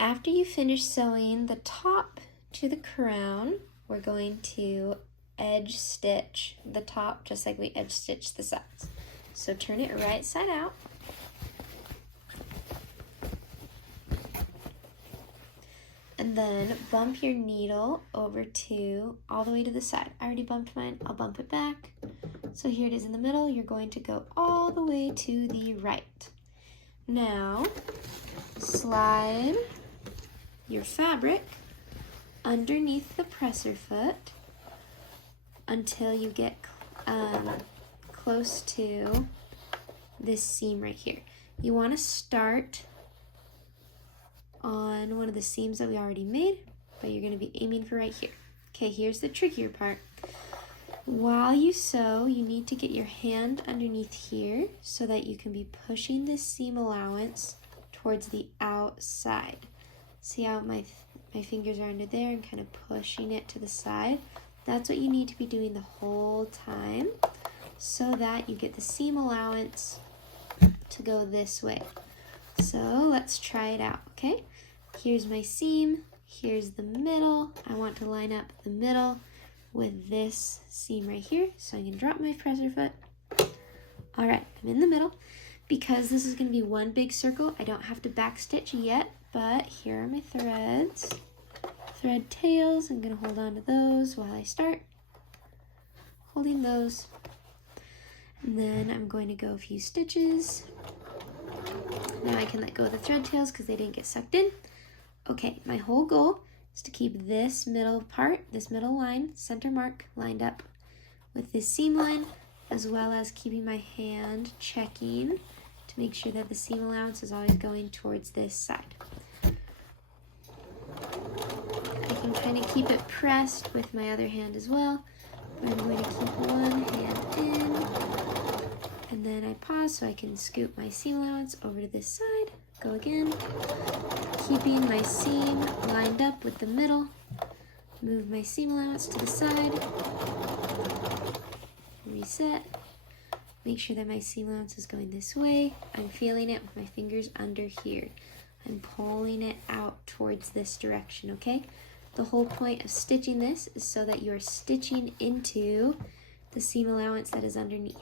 After you finish sewing the top to the crown, we're going to edge stitch the top just like we edge stitched the sides. So turn it right side out. And then bump your needle over to all the way to the side. I already bumped mine, I'll bump it back. So here it is in the middle, you're going to go all the way to the right. Now, slide your fabric underneath the presser foot until you get close to this seam right here. You want to start on one of the seams that we already made, but you're going to be aiming for right here. Okay, here's the trickier part. While you sew, you need to get your hand underneath here so that you can be pushing this seam allowance towards the outside. See how my fingers are under there and kind of pushing it to the side? That's what you need to be doing the whole time so that you get the seam allowance to go this way. So let's try it out, okay? Here's my seam, here's the middle. I want to line up the middle with this seam right here, so I can drop my presser foot. All right, I'm in the middle. Because this is gonna be one big circle, I don't have to backstitch yet, but here are my threads. Thread tails, I'm gonna hold on to those while I start. Holding those. And then I'm going to go a few stitches. Now I can let go of the thread tails because they didn't get sucked in. Okay, my whole goal is to keep this middle part, this middle line, center mark, lined up with this seam line, as well as keeping my hand checking to make sure that the seam allowance is always going towards this side. I can kind of keep it pressed with my other hand as well, but I'm going to keep one hand in, and then I pause so I can scoop my seam allowance over to this side. Go again, keeping my seam lined up with the middle. Move my seam allowance to the side. Reset. Make sure that my seam allowance is going this way. I'm feeling it with my fingers under here. I'm pulling it out towards this direction, okay? The whole point of stitching this is so that you are stitching into the seam allowance that is underneath.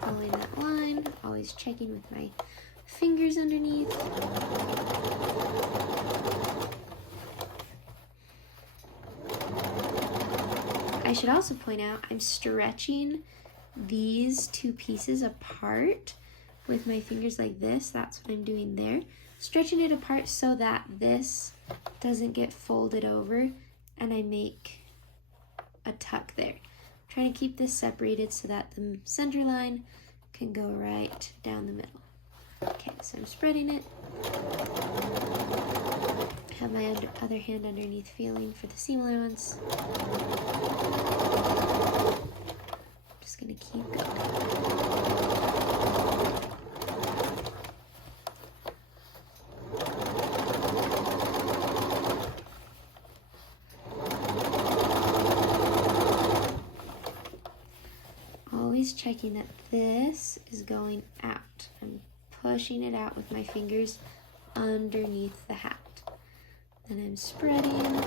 Following that line, always checking with my fingers underneath. I should also point out I'm stretching these two pieces apart with my fingers like this. That's what I'm doing there. Stretching it apart so that this doesn't get folded over and I make a tuck there. I'm trying to keep this separated so that the center line can go right down the middle. Okay, so I'm spreading it. Have my other hand underneath feeling for the seam allowance. Just gonna keep going. Always checking that this is going out. I'm pushing it out with my fingers underneath the hat. Then I'm spreading,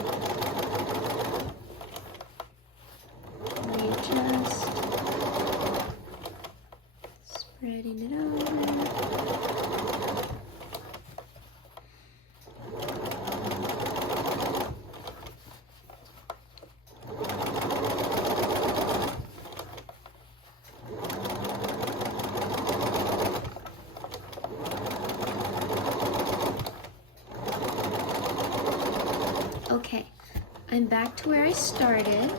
readjust, spreading it over. Okay, I'm back to where I started,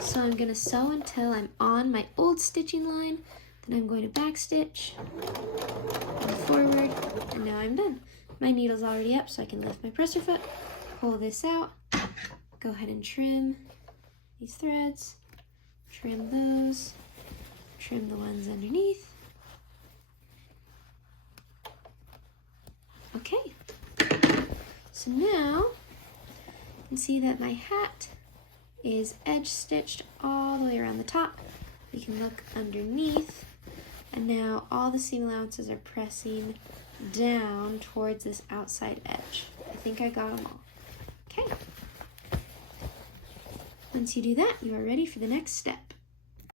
so I'm going to sew until I'm on my old stitching line, then I'm going to backstitch, and forward, and now I'm done. My needle's already up, so I can lift my presser foot, pull this out, go ahead and trim these threads, trim those, trim the ones underneath. Okay, so now you can see that my hat is edge stitched all the way around the top. We can look underneath And now all the seam allowances are pressing down towards this outside edge. I think I got them all. Okay. Once you do that, you are ready for the next step.